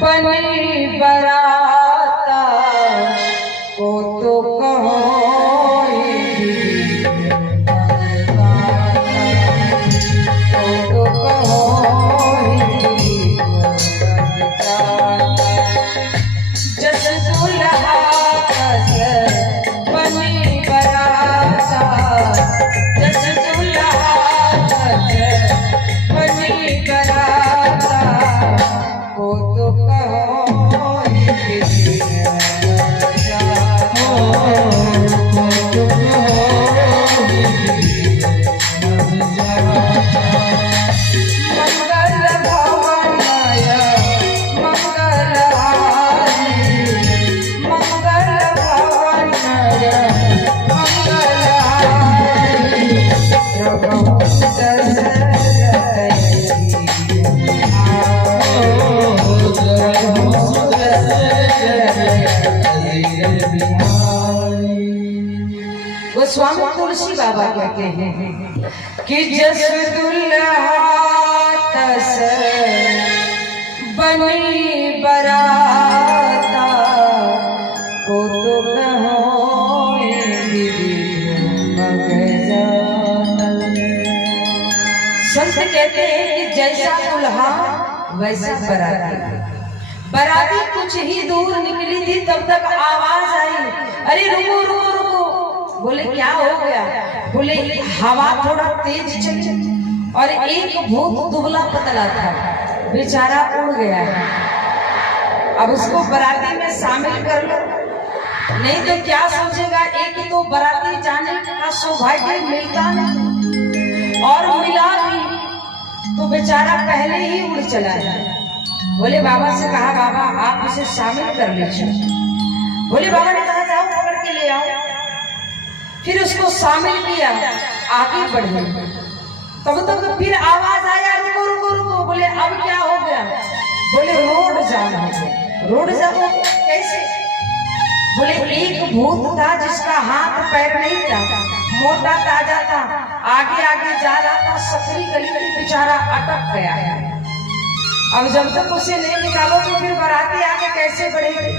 बनी बराता को तो कहो स्वामी तुलसी बाबा कहते हैं कि जस दुल्हा तस बनी बराता को तो संत कहते हैं कि जैसा दुल्हा वैसा बराती। बराती कुछ ही दूर निकली थी तब तक आवाज आई, अरे रुको रुको रुको। बोले क्या हो गया? बोले हवा थोड़ा तेज चली और एक भूत दुबला पतला था, बेचारा उड़ गया है। अब उसको बराती में शामिल कर लो, नहीं तो क्या सोचेगा। एक तो बराती जाने का सौभाग्य मिलता नहीं और मिला भी तो बेचारा पहले ही उड़ चला है। बोले बाबा से कहा बाबा आप इसे शामिल कर लीजिए। बोले बाबा ने कहा जाओ पकड़ के ले आओ। फिर उसको शामिल किया, आगे बढ़े। तब तक फिर आवाज आया रुको रुको रुको। बोले अब क्या हो गया? बोले रोड जाम हो गया। रोड जाम हो गया कैसे? बोले एक भूत था जिसका हाथ पैर नहीं था, मोटा ताजा था, आगे आगे जा रहा था, सकरी गली गली बेचारा अटक गया है। अब जब तक उसे नहीं निकालो तो फिर बाराती आगे कैसे बढ़ेगी?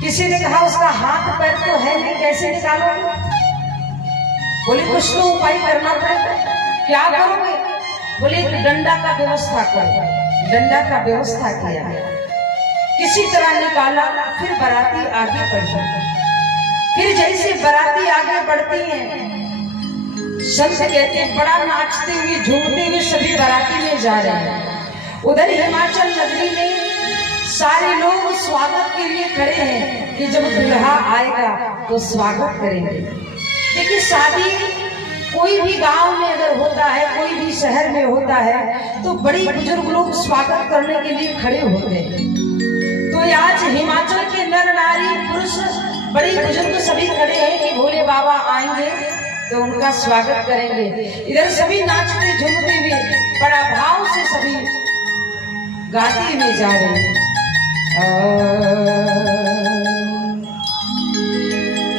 किसी ने कहा उसका हाथ पैर तो है नहीं, कैसे निकालोगे? बोले कुछ तो उपाय करना पड़ेगा। क्या करोगे? बोले एक डंडा का व्यवस्था करो। डंडा का व्यवस्था किया, किसी तरह निकाला। फिर बाराती आगे बढ़ी। फिर जैसे बाराती आगे बढ़ती है, संत कहते हैं बड़ा नाचते हुए झूमते हुए सभी बाराती में जा रहे हैं। उधर हिमाचल नगरी में सारे लोग स्वागत के लिए खड़े हैं कि जब दुल्हा आएगा तो स्वागत करेंगे। देखिए शादी कोई भी गांव में अगर होता है, कोई भी शहर में होता है, तो बड़ी बुजुर्ग लोग स्वागत करने के लिए खड़े होते हैं। तो आज हिमाचल के नर नारी पुरुष बड़ी बुजुर्ग सभी खड़े हैं कि भोले बाबा आएंगे तो उनका स्वागत करेंगे। इधर सभी नाचते झूमते हुए बड़ा भाव से सभी गाते हुए जा रहे हैं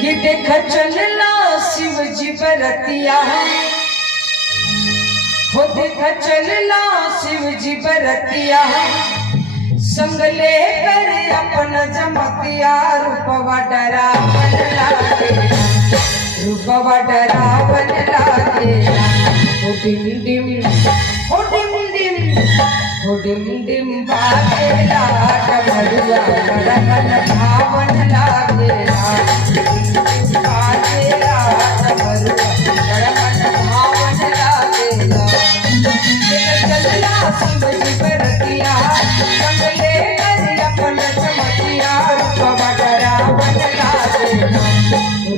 कि देखा चलना शिव जी बरतिया, हो देखा चलना शिव जी बरतिया, संग लेकर अपन जमतिया, रूपवा डरावन लागे, रूपवा डरावन लागे। हो डिम डिम हो डिम डिम हो डिम डिम बाजेला, डमरुआ बड़ा मन भावन लागेला।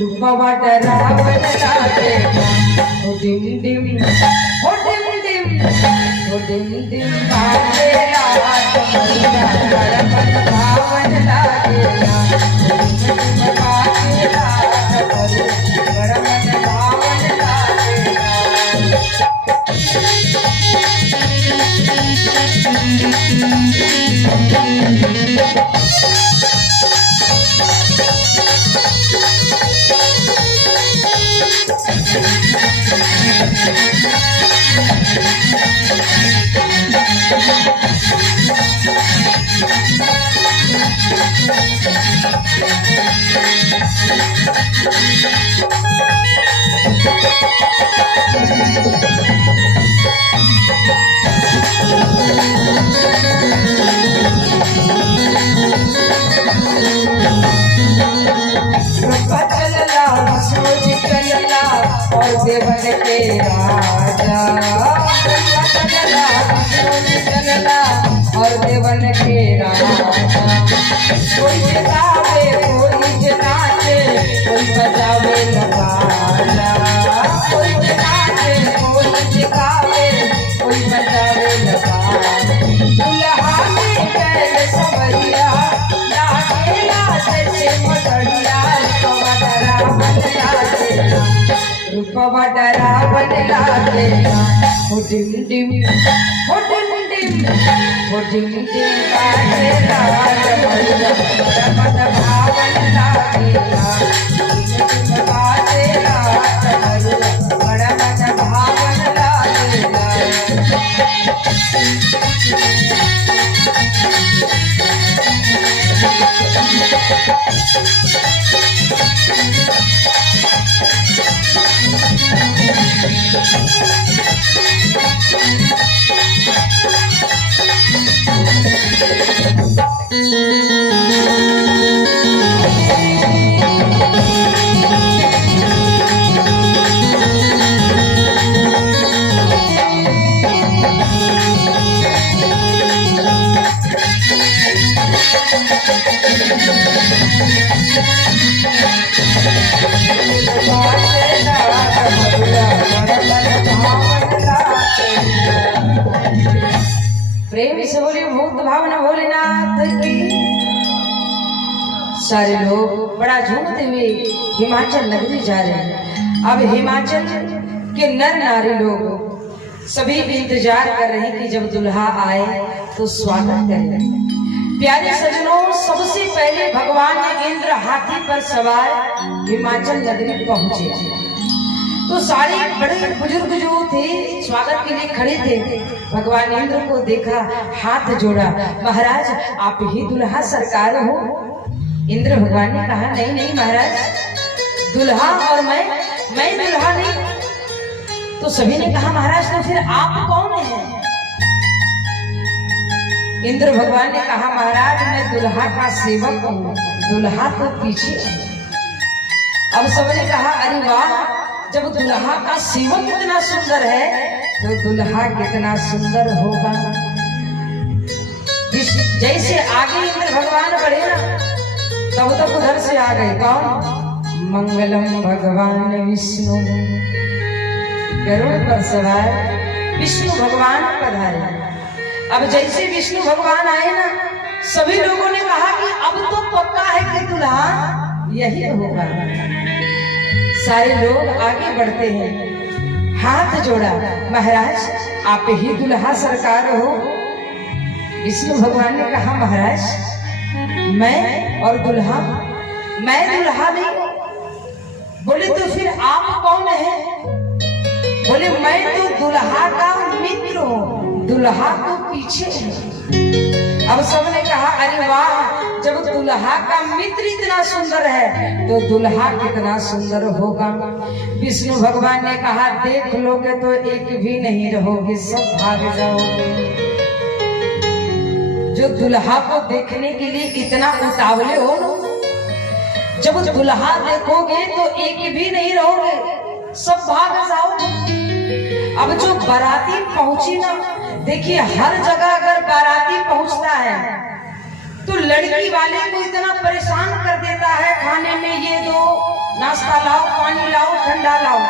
रूपवा डरावन लागे, हो डिम डिम हो डिम डिम हो डिम डिम बाजेला, डमरुआ बड़ा मन भावन लागेला। बाजेला डमरुआ बड़ा मन भावन लागेला। और देवन के राजा चलला और देवन के राजा कोई जगावे कोई जगावे कोई बजावे लगाला कोई जगावे कोई जगावे कोई बजावे लगाला दुल्हा के कैल सवरिया लागेला जैसे मटरिया रूपवा डरावन लागेला हो डिम डिम हो डिम डिम हो डिम डिम बाजेला मद भावन लागेला डिम बाजेला बड़ा मद भावन लागेला प्रेम से बोले भूत भावना भोलेनाथ की। सारे लोग बड़ा झूमते हुए हिमाचल नगरी जा रहे हैं। अब हिमाचल के नर नारी लोग सभी इंतजार कर रहे हैं कि जब दुल्हा आए तो स्वागत करें। प्यारे सजनों, सबसे पहले भगवान इंद्र हाथी पर सवार हिमाचल नगरी पहुंचे तो सारे बड़े बुजुर्ग जो थे स्वागत के लिए खड़े थे। भगवान इंद्र को देखा, हाथ जोड़ा, महाराज आप ही दुल्हा सरकार हो। इंद्र भगवान ने कहा नहीं नहीं महाराज, दुल्हा और मैं दुल्हा नहीं। तो सभी ने कहा महाराज तो फिर आप कौन हैं? इंद्र भगवान ने कहा महाराज मैं दुल्हा का सेवक हूँ, दुल्हा तो पीछे है। अब सबने कहा अरे वाह, जब दुल्हा का सेवक कितना सुंदर है तो दुल्हा कितना सुंदर होगा। जैसे आगे इंद्र भगवान बढ़े ना तब तक उधर से आ गए कौन? मंगलम भगवान विष्णु, गरुड़ पर सवार विष्णु भगवान पधारे। अब जैसे विष्णु भगवान आए ना सभी लोगों ने कहा कि अब तो पक्का है कि दुल्हा यही होगा। सारे लोग आगे बढ़ते हैं, हाथ जोड़ा, महाराज आप ही दुल्हा सरकार हो। विष्णु भगवान ने कहा महाराज मैं और दुल्हा, मैं दुल्हा नहीं। बोले तो फिर आप कौन है? बोले मैं तो दुल्हा का मित्र हूँ, दुल्हा तो पीछे है। अब सबने कहा अरे वाह, जब दुल्हा का मित्र इतना सुंदर है तो दुल्हा कितना सुंदर होगा। विष्णु भगवान ने कहा देख लोगे तो एक भी नहीं रहोगे, सब भाग जाओगे। जो दुल्हा को देखने के लिए इतना उतावले हो, जब दुल्हा देखोगे तो एक भी नहीं रहोगे, सब भाग जाओगे। अब जो बाराती पहुंची ना, देखिए हर जगह अगर बाराती पहुंचता है तो लड़की वाले को इतना परेशान कर देता है, खाने में ये दो, नाश्ता लाओ, पानी लाओ, ठंडा लाओ।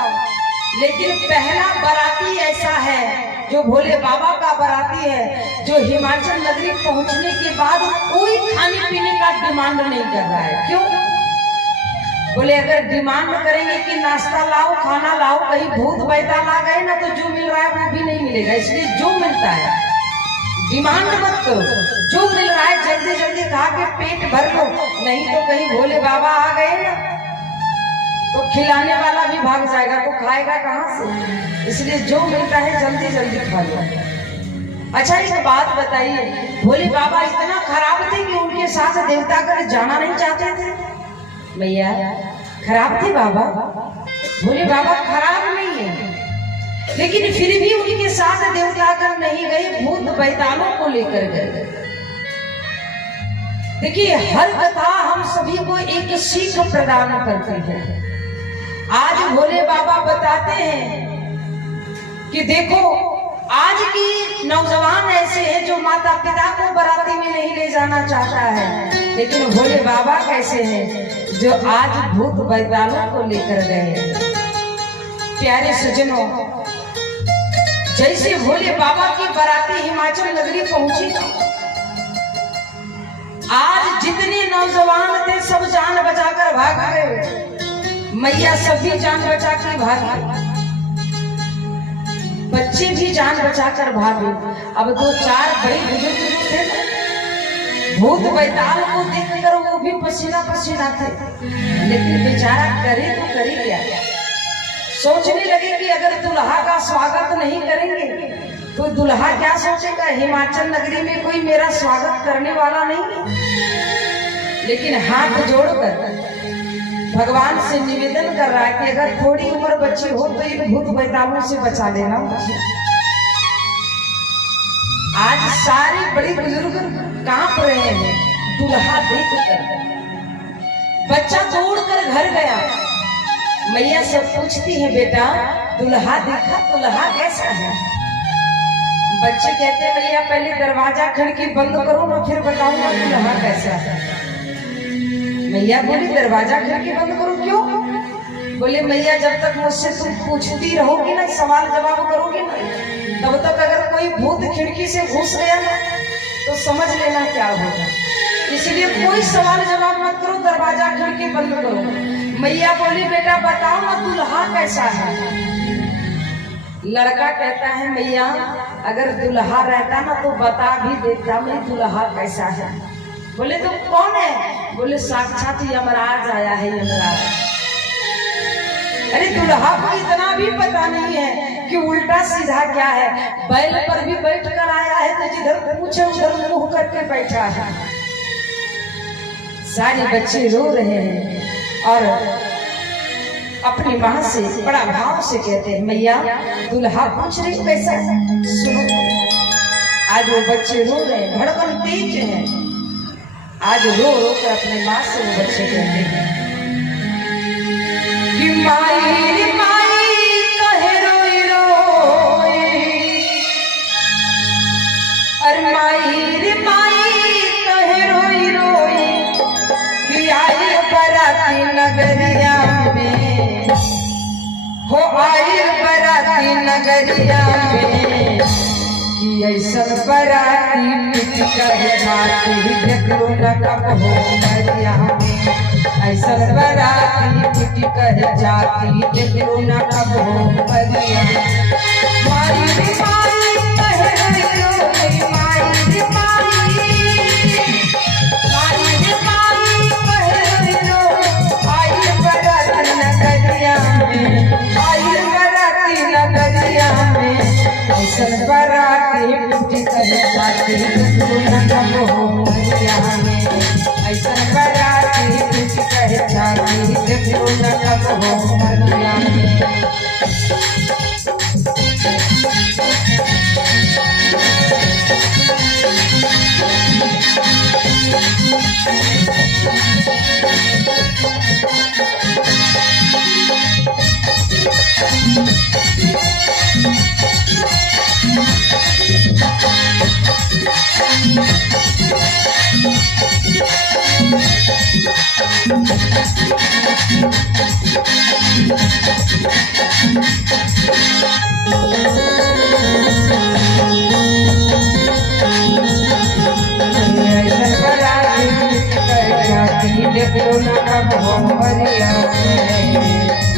लेकिन पहला बाराती ऐसा है जो भोले बाबा का बाराती है, जो हिमाचल नगरी पहुंचने के बाद कोई खाने पीने का डिमांड नहीं कर रहा है। क्यों? बोले अगर डिमांड करेंगे कि नाश्ता लाओ, खाना लाओ, कहीं भूत बैताल आ गए ना तो जो मिल रहा है वो भी नहीं मिलेगा। इसलिए जो मिलता है डिमांड मत करो, जो मिल रहा है जल्दी जल्दी खा के पेट भर लो, नहीं तो कहीं भोले बाबा आ गए ना तो खिलाने वाला भी भाग जाएगा, तो खाएगा कहाँ से? इसलिए जो मिलता है जल्दी जल्दी खा लो। अच्छा एक बात बताइए, भोले बाबा इतना खराब थे कि उनके साथ देवता कर जाना नहीं चाहते थे? भैया खराब थे बाबा? भोले बाबा खराब नहीं है, लेकिन फिर भी उनके साथ देवतागण नहीं गए, भूत बैतालों को लेकर गए। देखिए, हर कथा हम सभी को एक सीख प्रदान करती है। आज भोले बाबा बताते हैं कि देखो, आज की नौजवान ऐसे हैं जो माता पिता को बाराती में नहीं ले जाना चाहता है, लेकिन भोले बाबा कैसे हैं जो आज भूत बैतालों को लेकर गए। प्यारे सज्जनों, जैसे भोले बाबा की बाराती हिमाचल नगरी पहुंची, आज जितने नौजवान थे सब जान बचाकर भाग गए। मैया सभी जान बचा के भागी, बच्चे भी जान बचाकर भागे। अब 2-4 बड़े बुजुर्ग थे, भूत बैताल को देखकर वो भी पसीना पसीना थे, लेकिन बेचारा करे तो करे क्या। सोचने लगे कि अगर दुल्हा का स्वागत नहीं करेंगे तो दुल्हा क्या सोचेगा, हिमाचल नगरी में कोई मेरा स्वागत करने वाला नहीं है। लेकिन हाथ जोड़कर भगवान से निवेदन कर रहा है कि अगर थोड़ी उम्र बच्ची हो तो इन भूत बैतालों से बचा लेना मुझे। आज सारे बड़े बुजुर्ग कांप रहे हैं दुल्हा देखकर। बच्चा दौड़कर घर गया, मैया सब पूछती है, बेटा दुल्हा देखा, दुल्हा कैसा है? बच्चे कहते हैं, भैया पहले दरवाजा खिड़की बंद करो ना, फिर बताऊंगा दुल्हा कैसा है। मैया बोली, दरवाजा खिड़की बंद करो, क्यों? बोले, मैया जब तक मुझसे तुम पूछती रहोगी ना, सवाल जवाब करोगी ना, तब तक अगर कोई भूत खिड़की से घुस गया ना तो समझ लेना क्या होगा। इसलिए कोई सवाल जवाब मत करो, दरवाजा खिड़की बंद करो। मैया बोली, बेटा बताओ ना दुल्हा कैसा है? लड़का कहता है, मैया अगर दुल्हा रहता ना तो बता भी देता मैं दुल्हा कैसा है। बोले, तो कौन है? बोले, साक्षात यमराज आया है, यमराज। अरे दुल्हा को इतना भी पता नहीं है कि उल्टा सीधा क्या है। बैल पर भी बैठ कर आया है तो जिधर पूछे उधर मुंह करके बैठा है। सारे बच्चे रो रहे हैं और अपनी माँ से बड़ा भाव से कहते हैं, मैया दुल्हा पूछ रही कैसा है, सुनो। आज वो बच्चे रो रहे हैं, धड़कन तेज है। आज रो रो कर अपने माँ से वो बच्चे कहते हैं कि माई माई कहे रोई रोई, अरे माई माई कहे रोई रोई कि आई बराती नगरिया में, हो आई बराती नगरिया में, ऐसा बराती पिट कर जाती देखो न कब हो मरिया में। ऐसा बराती पिट कर जाती देखो न कब हो मरिया। माई रे माई कहे रोई, माई रे माई, माई रे माई कहे रोई, आई बराती नगरिया में, आई बराती नगरिया में, ऐसा बराती पिट कर जाती देखो न कब हो मरिया में। ऐसा बराती पिट कर जाती देखो न कब हो मरिया में। देखो न कब हो मरिया